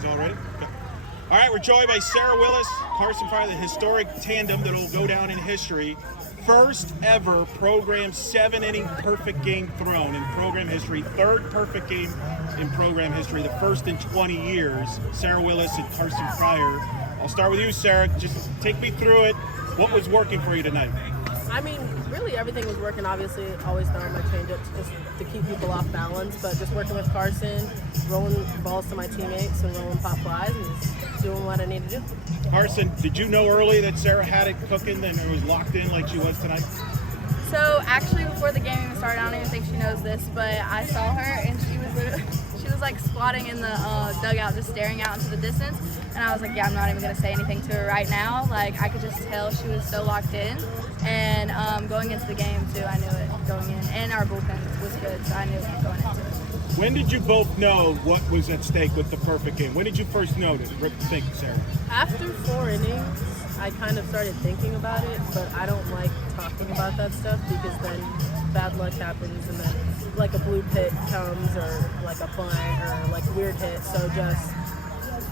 guys all ready? Okay. All right, we're joined by Sarah Willis, Carson Frier, the historic tandem that will go down in history. First ever program 7-inning perfect game thrown in program history. Third perfect game in program history, the first in 20 years. Sarah Willis and Carson Frier. I'll start with you, Sarah. Just take me through it. What was working for you tonight? I mean, really everything was working. Obviously, always throwing my changeups just to keep people off balance. But just working with Carson, rolling balls to my teammates and rolling pop flies and just doing what I need to do. Carson, did you know early that Sarah had it cooking and it was locked in like she was tonight? So actually, before the game even started, I don't even think she knows this, but I saw her and she was like squatting in the dugout, just staring out into the distance. And I was like, yeah, I'm not even gonna say anything to her right now. Like I could just tell she was so locked in. And going into the game too, I knew it going in. And our bullpen was good, so I knew it going into it. When did you both know what was at stake with the perfect game? When did you first know to think, Sarah? After 4 innings, I kind of started thinking about it, but I don't like talking about that stuff because then bad luck happens and then like a blue pit comes or like a bunt or like a weird hit. So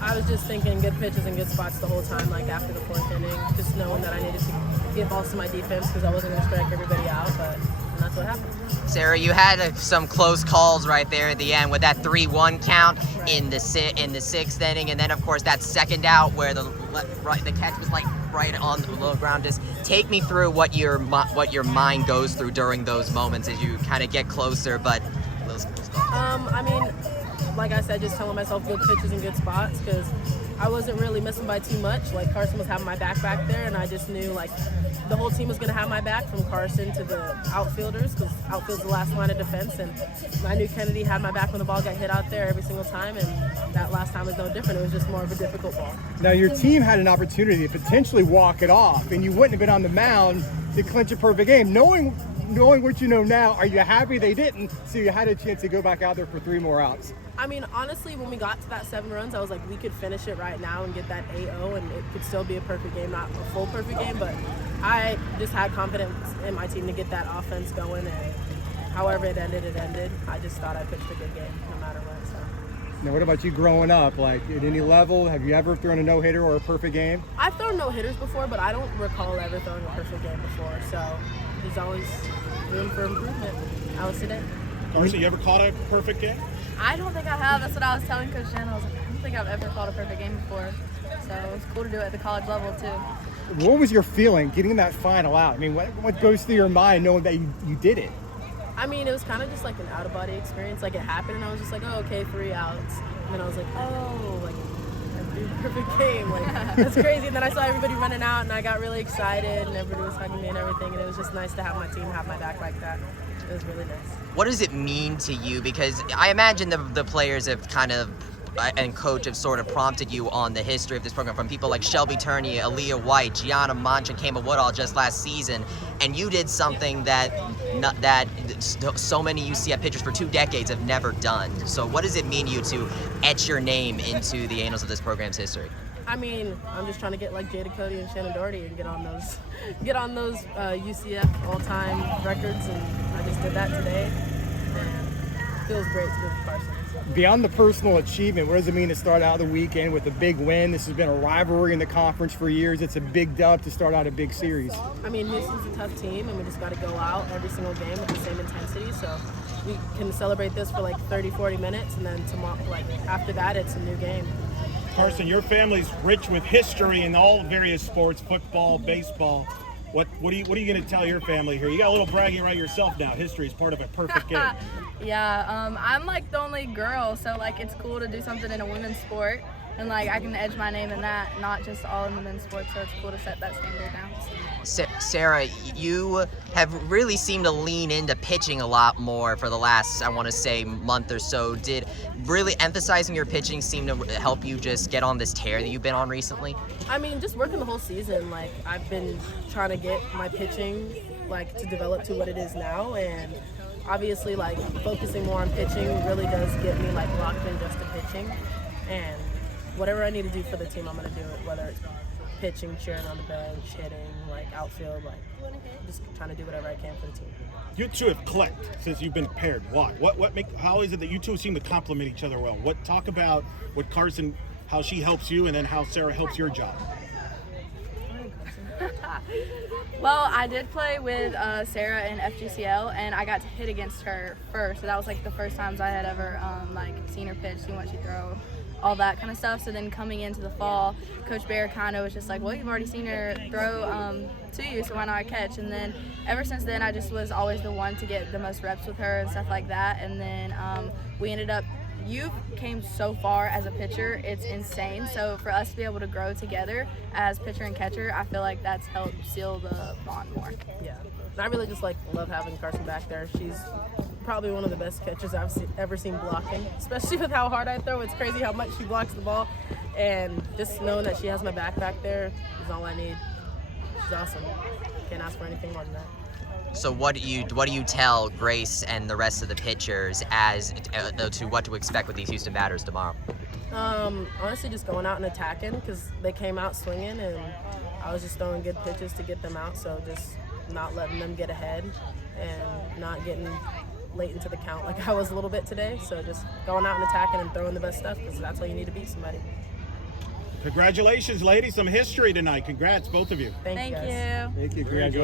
I was just thinking good pitches and good spots the whole time, like after the 4th inning, just knowing that I needed to get balls to my defense because I wasn't going to strike everybody out, and that's what happened. Sarah, you had some close calls right there at the end with that 3-1 count in the 6th inning, and then of course that second out where the catch was like right on the low ground. Just take me through what your mind goes through during those moments as you kind of get closer, but those calls. I mean, like I said, just telling myself good pitches and good spots because I wasn't really missing by too much. Like Carson was having my back there, and I just knew like the whole team was going to have my back from Carson to the outfielders because outfield's the last line of defense, and I knew Kennedy had my back when the ball got hit out there every single time, and that last time was no different. It was just more of a difficult ball. Now your team had an opportunity to potentially walk it off, and you wouldn't have been on the mound to clinch a perfect game. Knowing what you know now, are you happy they didn't, so you had a chance to go back out there for 3 more outs? I mean, honestly, when we got to that 7 runs, I was like, we could finish it right now and get that 8-0, and it could still be a perfect game, not a full perfect game, but I just had confidence in my team to get that offense going, and however it ended. I just thought I pitched a good game, no matter what. So. Now, what about you growing up? Like, at any level, have you ever thrown a no-hitter or a perfect game? I've thrown no-hitters before, but I don't recall ever throwing a perfect game before, so there's always room for improvement. I was today. Carson, you ever caught a perfect game? I don't think I have. That's what I was telling Coach Jen. I was like, I don't think I've ever called a perfect game before. So it was cool to do it at the college level too. What was your feeling getting that final out? I mean, what goes through your mind knowing that you did it? I mean, it was kind of just like an out-of-body experience. Like, it happened, and I was just like, oh, okay, 3 outs. And then I was like, oh, like, I threw a perfect game. Like, that's crazy. And then I saw everybody running out, and I got really excited, and everybody was hugging me and everything. And it was just nice to have my team have my back like that. It was really nice. What does it mean to you? Because I imagine the players have kind of, and coach have sort of prompted you on the history of this program from people like Shelby Turney, Aaliyah White, Gianna Mancha, Kama Woodall just last season, and you did something that so many UCF pitchers for 2 decades have never done. So what does it mean to you to etch your name into the annals of this program's history? I mean, I'm just trying to get like Jada Cody and Shannon Doherty and get on those UCF all-time records, and I just did that today, and it feels great to do with Carson. Beyond the personal achievement, what does it mean to start out the weekend with a big win? This has been a rivalry in the conference for years. It's a big dub to start out a big series. I mean, Houston's a tough team, and we just got to go out every single game with the same intensity. So we can celebrate this for like 30, 40 minutes, and then tomorrow, like after that, it's a new game. Carson, your family's rich with history in all various sports, football, baseball. What are you going to tell your family here? You got a little bragging right yourself now. History is part of a perfect game. Yeah, I'm like the only girl, so like it's cool to do something in a women's sport, and like I can edge my name in that, not just all in women's sports. So it's cool to set that standard down. Sarah, you have really seemed to lean into pitching a lot more for the last, I want to say, month or so. Did really emphasizing your pitching seem to help you just get on this tear that you've been on recently? I mean, just working the whole season, like I've been trying to get my pitching like to develop to what it is now, and obviously like focusing more on pitching really does get me like locked in just to pitching, and whatever I need to do for the team, I'm going to do it, whether it's pitching, cheering on the bench, hitting, like outfield, like just trying to do whatever I can for the team. You two have clicked since you've been paired. Why? How is it that you two seem to complement each other well? Talk about what Carson how she helps you and then how Sarah helps your job. Well, I did play with Sarah in FGCL, and I got to hit against her first. So that was like the first times I had ever like seen her pitch, seen what she throw, all that kind of stuff. So then coming into the fall, Coach Bear kind of was just like, well, you've already seen her throw to you, so why not catch? And then ever since then, I just was always the one to get the most reps with her and stuff like that. And then we ended up, you came so far as a pitcher, it's insane. So for us to be able to grow together as pitcher and catcher, I feel like that's helped seal the bond more. Yeah, and I really just love having Carson back there. She's probably one of the best catchers I've ever seen blocking, especially with how hard I throw. It's crazy how much she blocks the ball, and just knowing that she has my back there is all I need. She's awesome. Can't ask for anything more than that. So what do you tell Grace and the rest of the pitchers as to what to expect with these Houston batters tomorrow? Honestly, just going out and attacking, because they came out swinging, and I was just throwing good pitches to get them out. So just not letting them get ahead and not getting late into the count like I was a little bit today. So just going out and attacking and throwing the best stuff, because that's all you need to beat somebody. Congratulations, ladies. Some history tonight. Congrats, both of you. Thank you, guys. Thank you. Thank you. Congratulations.